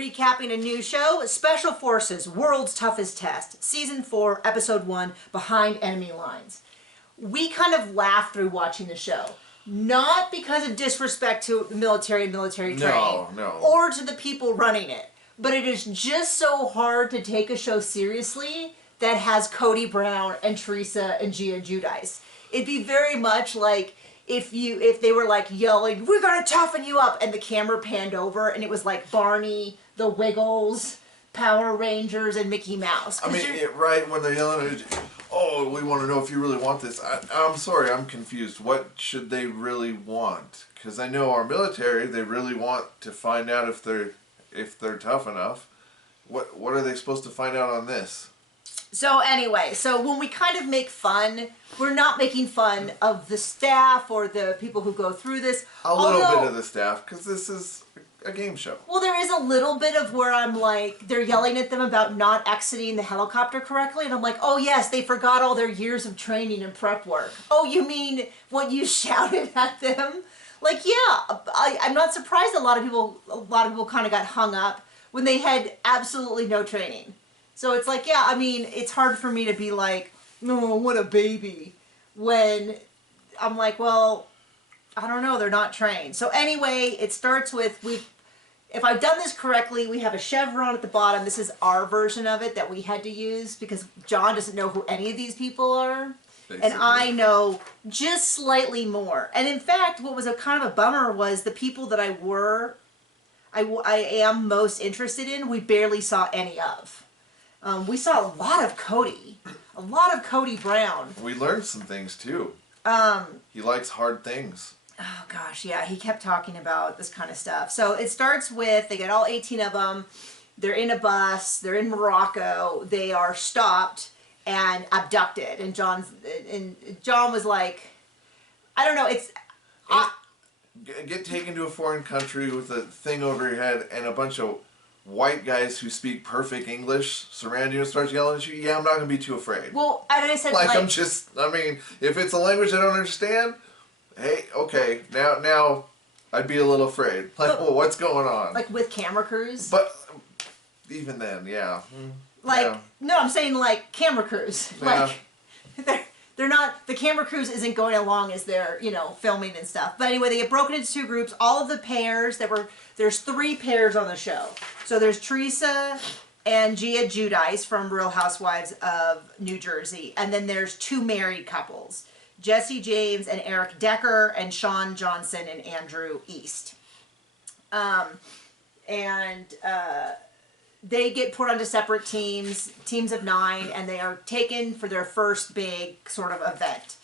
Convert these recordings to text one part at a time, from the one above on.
recapping a new show, Special Forces, World's Toughest Test, Season 4, Episode 1, Behind Enemy Lines. We kind of laughed through watching the show. Not because of disrespect to the military and military training. No. Or to the people running it. But it is just so hard to take a show seriously that has Kody Brown and Teresa and Gia Giudice. It'd be very much like if they were like yelling, "We're gonna toughen you up," and the camera panned over and it was like Barney, the Wiggles, Power Rangers, and Mickey Mouse. I mean, right when they're yelling, "Oh, we want to know if you really want this." I'm sorry, I'm confused. What should they really want? Because I know our military, they really want to find out if they're tough enough. What are they supposed to find out on this? So anyway, so when we kind of make fun, we're not making fun of the staff or the people who go through this. A little bit of the staff, because this is a game show. Well, there is a little bit of where I'm like, they're yelling at them about not exiting the helicopter correctly, and I'm like, oh yes, they forgot all their years of training and prep work. Oh, you mean what you shouted at them? Like, yeah, I'm not surprised a lot of people kind of got hung up when they had absolutely no training. So it's like, yeah, I mean, it's hard for me to be like, no, what a baby, when I'm like, well, I don't know, they're not trained. So anyway, it starts with, if I've done this correctly, we have a chevron at the bottom. This is our version of it that we had to use because John doesn't know who any of these people are. Basically. And I know just slightly more. And in fact, what was a kind of a bummer was the people that I am most interested in, we barely saw any of. We saw a lot of Kody. A lot of Kody Brown. We learned some things too. He likes hard things. Oh gosh, yeah, he kept talking about this kind of stuff. So it starts with, they get all 18 of them, they're in a bus, they're in Morocco, they are stopped and abducted. And John was like, I don't know, get taken to a foreign country with a thing over your head and a bunch of white guys who speak perfect English surround you and start yelling at you. Yeah, I'm not going to be too afraid. Well, and I said I mean, if it's a language I don't understand, hey, okay, now I'd be a little afraid. Like, well, what's going on? Like with camera crews? But even then, yeah. Like, yeah. No, I'm saying like camera crews. Yeah. Like, they're not, the camera crews isn't going along as they're, filming and stuff. But anyway, they get broken into two groups. All of the pairs there's 3 pairs on the show. So there's Teresa and Gia Giudice from Real Housewives of New Jersey. And then there's 2 married couples, Jesse James and Eric Decker, and Sean Johnson and Andrew East. They get put onto separate teams of 9, and they are taken for their first big sort of event.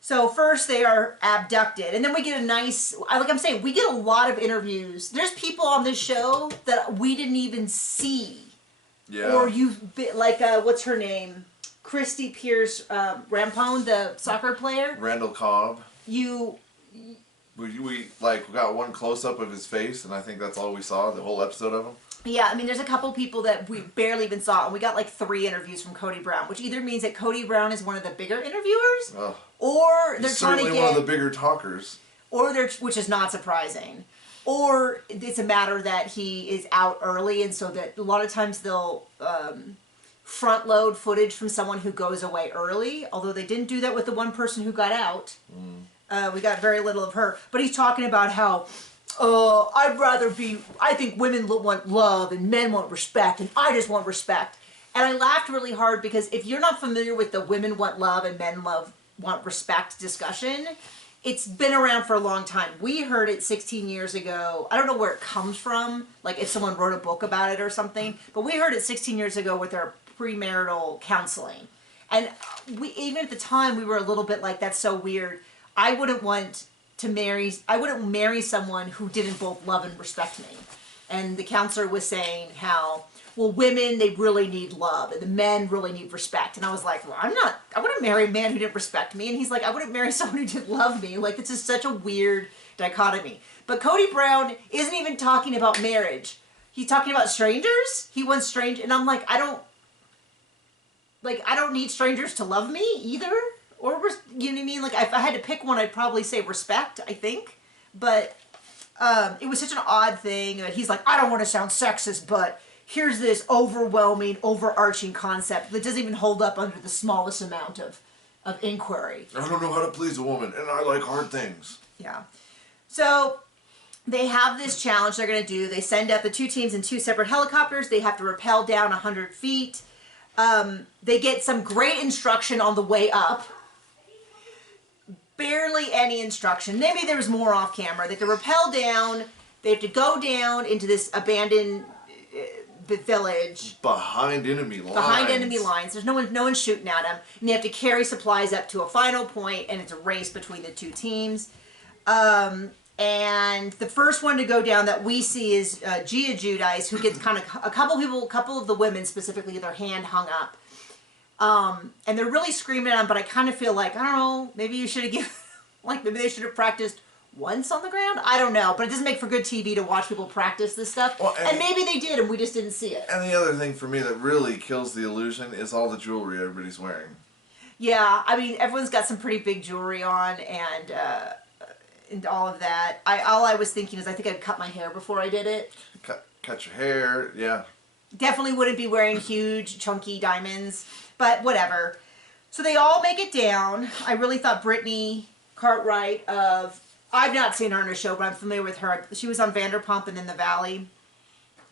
So first they are abducted, and then we get a nice, like I'm saying, we get a lot of interviews. There's people on this show that we didn't even see. Yeah. Or like, what's her name? Christy Pierce Rampone, the soccer player. Randall Cobb. We got one close-up of his face, and I think that's all we saw, the whole episode of him. Yeah, I mean, there's a couple people that we barely even saw, and we got like 3 interviews from Kody Brown, which either means that Kody Brown is one of the bigger interviewers, or they're trying to get... certainly one of the bigger talkers. Which is not surprising. Or it's a matter that he is out early, and so that a lot of times they'll front load footage from someone who goes away early, although they didn't do that with the one person who got out. We got very little of her. But he's talking about how... I think women want love and men want respect, and I just want respect. And I laughed really hard because if you're not familiar with the women want love and men want respect discussion, it's been around for a long time. We heard it 16 years ago. I don't know where it comes from, like if someone wrote a book about it or something, but we heard it 16 years ago with our premarital counseling. And even at the time, we were a little bit like, that's so weird. I wouldn't marry someone who didn't both love and respect me. And the counselor was saying how, well, women, they really need love, and the men really need respect. And I was like, well, I wouldn't marry a man who didn't respect me. And he's like, I wouldn't marry someone who didn't love me. Like, this is such a weird dichotomy. But Kody Brown isn't even talking about marriage. He's talking about strangers. He wants and I'm like, I don't need strangers to love me either. Or, you know what I mean? Like, if I had to pick one, I'd probably say respect, I think. But it was such an odd thing. He's like, I don't want to sound sexist, but here's this overwhelming, overarching concept that doesn't even hold up under the smallest amount of inquiry. I don't know how to please a woman, and I like hard things. Yeah. So they have this challenge they're going to do. They send up the two teams in two separate helicopters. They have to rappel down 100 feet. They get some great instruction on the way up. Barely any instruction. Maybe there was more off camera. They have to rappel down. They have to go down into this abandoned village. Behind enemy lines. Behind enemy lines. There's no one shooting at them. And they have to carry supplies up to a final point, and it's a race between the two teams. And the first one to go down that we see is Gia Giudice, who gets kind of a couple of the women specifically, their hand hung up. And they're really screaming at them, but I kind of feel like, I don't know, maybe you should have given, like maybe they should have practiced once on the ground. I don't know, but it doesn't make for good TV to watch people practice this stuff. Well, and maybe they did, and we just didn't see it. And the other thing for me that really kills the illusion is all the jewelry everybody's wearing. Yeah, I mean, everyone's got some pretty big jewelry on, and all of that. All I was thinking is I think I'd cut my hair before I did it. Cut your hair, yeah. Definitely wouldn't be wearing huge, chunky diamonds, but whatever. So they all make it down. I really thought Brittany Cartwright I've not seen her in a show, but I'm familiar with her. She was on Vanderpump and In the Valley.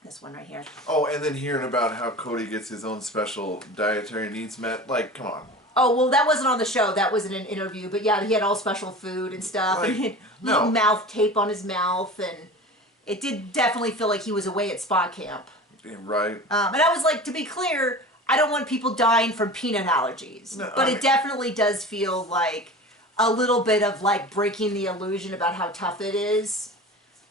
This one right here. Oh, and then hearing about how Kody gets his own special dietary needs met. Like, come on. Oh, well, that wasn't on the show. That was in an interview. But yeah, he had all special food and stuff. Like, and he had little mouth tape on his mouth. And it did definitely feel like he was away at spa camp. Yeah, right. And I was like, to be clear, I don't want people dying from peanut allergies. No, but it definitely does feel like a little bit of like breaking the illusion about how tough it is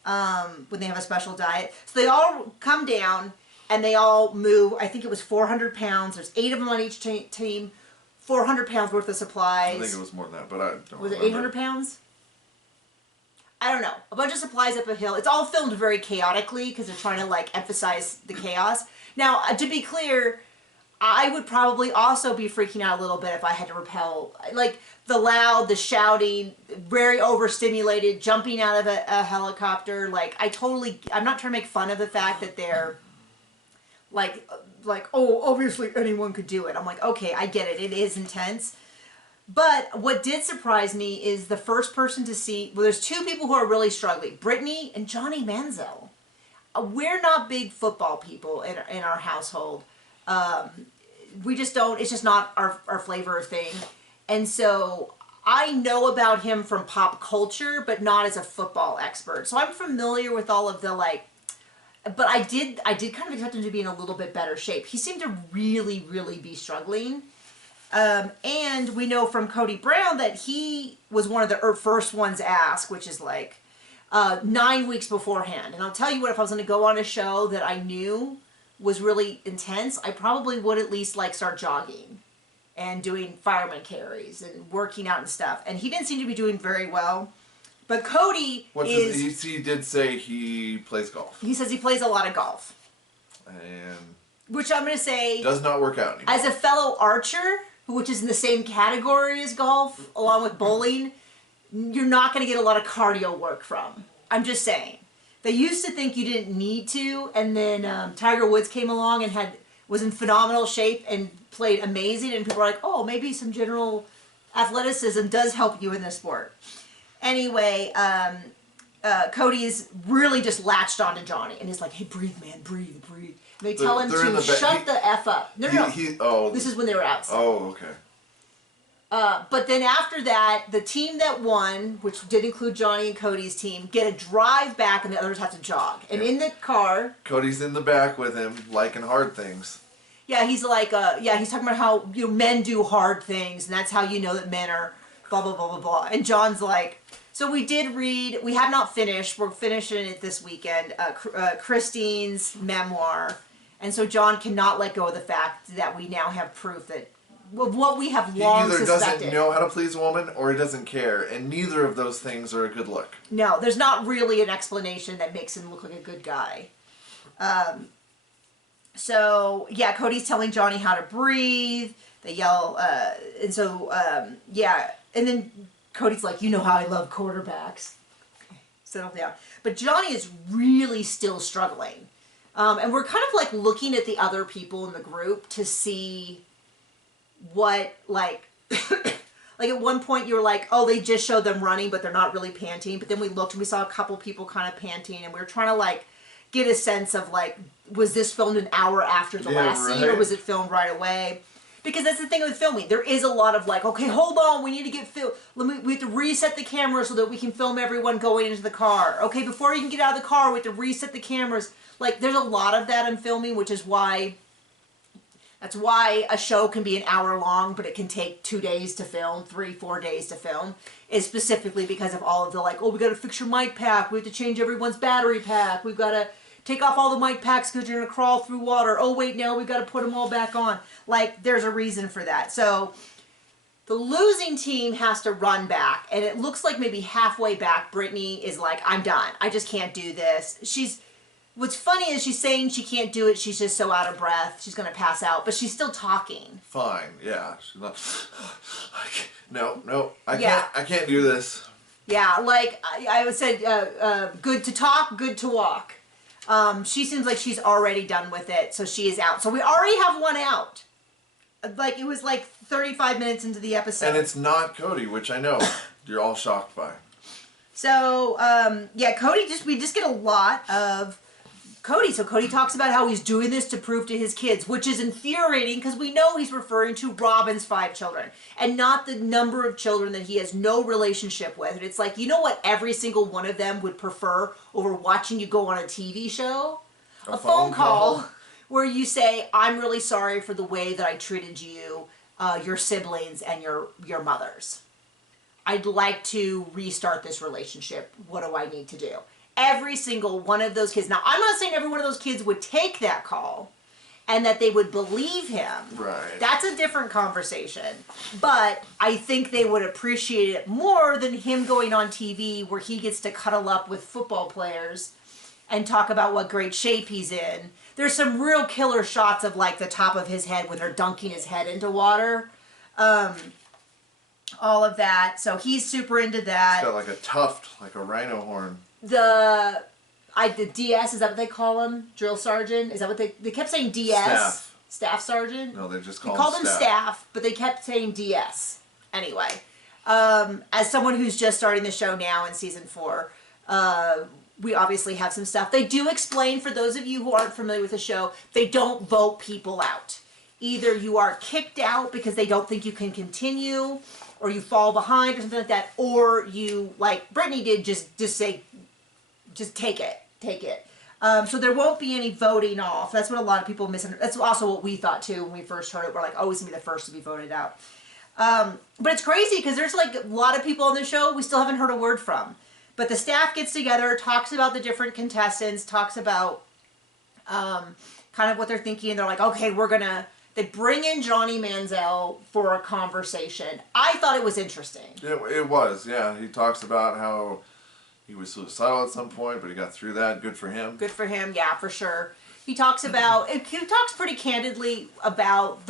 when they have a special diet. So they all come down and they all move. I think it was 400 pounds. There's 8 of them on each team. 400 pounds worth of supplies. I think it was more than that, but I don't Was remember. it 800 pounds? I don't know. A bunch of supplies up a hill. It's all filmed very chaotically because they're trying to like emphasize the chaos. Now, to be clear, I would probably also be freaking out a little bit if I had to rappel. Like the loud, the shouting, very overstimulated, jumping out of a helicopter. Like I'm not trying to make fun of the fact that they're like, oh, obviously anyone could do it. I'm like, okay, I get it. It is intense. But what did surprise me is the first person to see, well, there's 2 people who are really struggling, Brittany and Johnny Manziel. We're not big football people in our household. We just don't, it's just not our flavor of thing. And so I know about him from pop culture, but not as a football expert. So I'm familiar with all of the but I did kind of expect him to be in a little bit better shape. He seemed to really, really be struggling. And we know from Kody Brown that he was one of the first ones asked, which is like 9 weeks beforehand. And I'll tell you what, if I was going to go on a show that I knew was really intense, I probably would at least like start jogging and doing fireman carries and working out and stuff. And he didn't seem to be doing very well. But Kody he did say he plays golf. He says he plays a lot of golf. And which I'm going to say does not work out anymore. As a fellow archer, which is in the same category as golf, along with bowling, you're not going to get a lot of cardio work from. I'm just saying. They used to think you didn't need to, and then Tiger Woods came along and was in phenomenal shape and played amazing, and people were like, oh, maybe some general athleticism does help you in this sport. Anyway, Kody is really just latched onto Johnny, and he's like, hey, breathe, man, breathe. And they tell him to shut the F up. No. This is when they were outside. Oh, okay. But then after that, the team that won, which did include Johnny and Cody's team, get a drive back and the others have to jog. And in the car... Cody's in the back with him, liking hard things. Yeah, he's like, he's talking about how men do hard things, and that's how you know that men are blah, blah, blah, blah, blah. And John's like... So we did read, we have not finished, we're finishing it this weekend, Christine's memoir. And so John cannot let go of the fact that we now have proof that what we have long suspected. He either doesn't know how to please a woman or he doesn't care, and neither of those things are a good look. No, there's not really an explanation that makes him look like a good guy. So, yeah, Cody's telling Johnny how to breathe. They yell, and so, and then Cody's like, you know how I love quarterbacks. settle down. But Johnny is really still struggling. And we're kind of like looking at the other people in the group to see what, like, like at one point you were like, oh, they just showed them running, but they're not really panting. But then we looked and we saw a couple people kind of panting, and we were trying to like get a sense of like, was this filmed an hour after the last scene, or was it filmed right away? Because that's the thing with filming. There is a lot of like, okay, hold on, we need to get we have to reset the camera so that we can film everyone going into the car. Okay, before you can get out of the car, we have to reset the cameras. Like, there's a lot of that in filming, which is why, that's why a show can be an hour long, but it can take 2 days to film, 3-4 days to film, is specifically because of all of the like, oh, we got to fix your mic pack, we have to change everyone's battery pack, we've got to take off all the mic packs because you're going to crawl through water. Oh, wait, no, we've got to put them all back on. Like, there's a reason for that. So the losing team has to run back, and it looks like maybe halfway back, Brittany is like, I'm done. I just can't do this. What's funny is she's saying she can't do it. She's just so out of breath. She's going to pass out, but she's still talking. Fine, yeah. She's not, no, I can't do this. Yeah, like I would say, good to talk, good to walk. She seems like she's already done with it, so she is out. So we already have one out. Like, it was like 35 minutes into the episode. And it's not Kody, which I know you're all shocked by. So, yeah, we just get a lot of Kody. So Kody talks about how he's doing this to prove to his kids, which is infuriating because we know he's referring to Robin's 5 children and not the number of children that he has no relationship with. And it's like, you know what every single one of them would prefer over watching you go on a TV show? A phone call where you say, I'm really sorry for the way that I treated you, your siblings, and your mothers. I'd like to restart this relationship. What do I need to do? Every single one of those kids. Now, I'm not saying every one of those kids would take that call and that they would believe him. Right. That's a different conversation. But I think they would appreciate it more than him going on TV where he gets to cuddle up with football players and talk about what great shape he's in. There's some real killer shots of like the top of his head when they're dunking his head into water. All of that. So he's super into that. He's got like a tuft, like a rhino horn. The DS, is that what they call him? Drill sergeant? Is that what they kept saying DS? Staff sergeant? No, they just called him staff, but they kept saying DS. Anyway, as someone who's just starting the show now in season 4, we obviously have some stuff. They do explain, for those of you who aren't familiar with the show, they don't vote people out. Either you are kicked out because they don't think you can continue, or you fall behind or something like that, or you, like Brittany did, just say, just take it. So there won't be any voting off. That's what a lot of people misunderstand. That's also what we thought too when we first heard it. We're like, oh, he's gonna be the first to be voted out. But it's crazy because there's like a lot of people on the show we still haven't heard a word from. But the staff gets together, talks about the different contestants, talks about kind of what they're thinking. And they're like, okay, they bring in Johnny Manziel for a conversation. I thought it was interesting. It was, yeah. He talks about how he was suicidal at some point, but he got through that. Good for him. Good for him, yeah, for sure. He talks pretty candidly about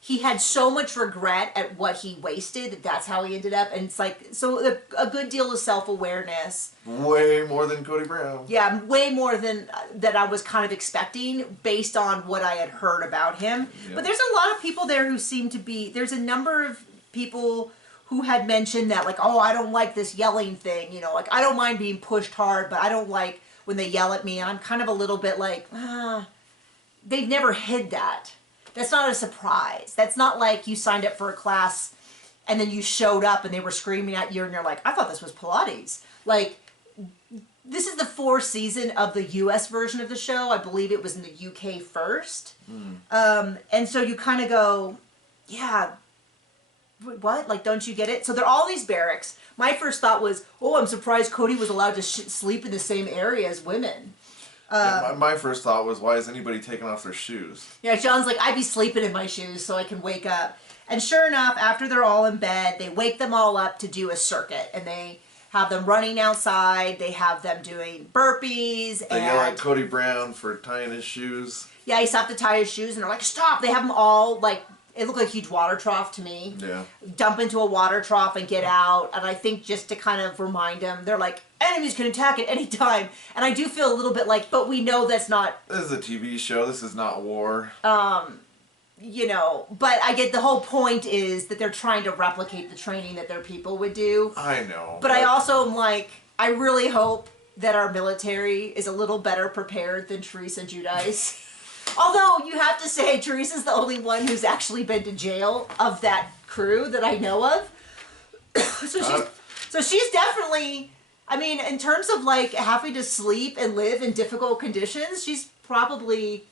he had so much regret at what he wasted, that's how he ended up. And it's like, so a good deal of self-awareness. Way more than Kody Brown. Yeah, way more than that I was kind of expecting based on what I had heard about him. Yeah. But there's a lot of people there who seem to be, there's a number of people who had mentioned that, like, oh, I don't like this yelling thing, like, I don't mind being pushed hard, but I don't like when they yell at me, and I'm kind of a little bit like, they've never hid that. That's not a surprise. That's not like you signed up for a class and then you showed up and they were screaming at you and you're like, I thought this was Pilates. Like, this is the 4th season of the US version of the show. I believe it was in the UK first. And so you kind of go, yeah, what? Like, don't you get it? So there are all these barracks. My first thought was, oh, I'm surprised Kody was allowed to sleep in the same area as women. My first thought was, why is anybody taking off their shoes? Yeah, John's like, I'd be sleeping in my shoes so I can wake up. And sure enough, after they're all in bed, they wake them all up to do a circuit. And they have them running outside. They have them doing burpees. They yell at Kody Brown for tying his shoes. Yeah, he stopped to tie his shoes. And they're like, stop. They have them all, like, It looked like a huge water trough to me. Yeah. Dump into a water trough and get out. And I think just to kind of remind them, they're like, enemies can attack at any time. And I do feel a little bit like, but we know that's not... This is a TV show. This is not war. You know, but I get the whole point is that they're trying to replicate the training that their people would do. I know. But I also am like, I really hope that our military is a little better prepared than Teresa Giudice. Although, you have to say, Teresa's the only one who's actually been to jail of that crew that I know of. So she's definitely, I mean, in terms of, like, having to sleep and live in difficult conditions, she's probably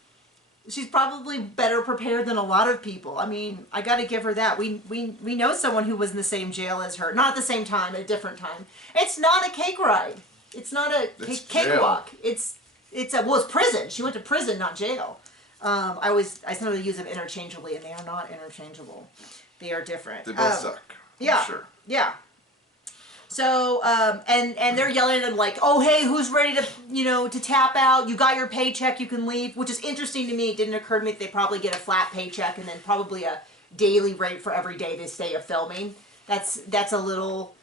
better prepared than a lot of people. I mean, I gotta give her that. We know someone who was in the same jail as her. Not at the same time, at a different time. It's not a cake ride. It's not a cakewalk. It's prison. She went to prison, not jail. I sometimes use them interchangeably, and they are not interchangeable. They are different. They both suck. Yeah. Sure. Yeah. So, and they're yelling at him like, oh, hey, who's ready to, to tap out? You got your paycheck, you can leave, which is interesting to me. It didn't occur to me that they probably get a flat paycheck and then probably a daily rate for every day they stay of filming. That's a little,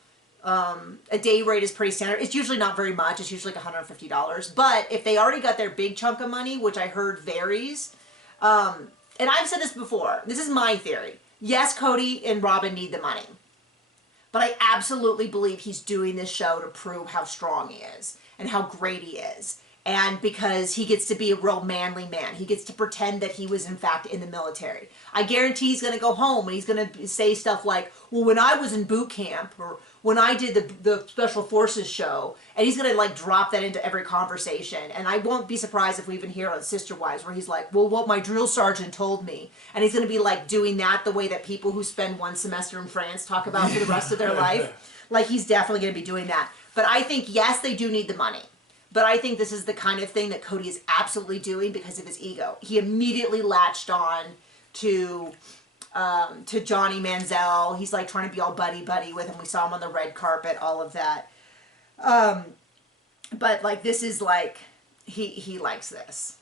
a day rate is pretty standard. It's usually not very much. It's usually like $150. But if they already got their big chunk of money, which I heard varies, and I've said this before, this is my theory. Yes, Kody and Robin need the money. But I absolutely believe he's doing this show to prove how strong he is and how great he is. And because he gets to be a real manly man. He gets to pretend that he was, in fact, in the military. I guarantee he's going to go home and he's going to say stuff like, well, when I was in boot camp, or when I did the Special Forces show, and he's going to, like, drop that into every conversation. And I won't be surprised if we even hear on Sister Wives where he's like, well, what my drill sergeant told me. And he's going to be, like, doing that the way that people who spend one semester in France talk about for the rest of their life. Like, he's definitely going to be doing that. But I think, yes, they do need the money. But I think this is the kind of thing that Kody is absolutely doing because of his ego. He immediately latched on to Johnny Manziel. He's like trying to be all buddy-buddy with him. We saw him on the red carpet, all of that. But like this is like, he likes this.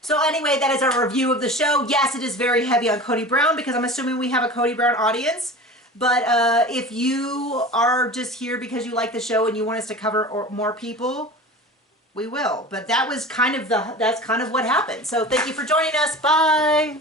So anyway, that is our review of the show. Yes, it is very heavy on Kody Brown because I'm assuming we have a Kody Brown audience. But if you are just here because you like the show and you want us to cover more people, we will. But that was that's kind of what happened. So thank you for joining us. Bye.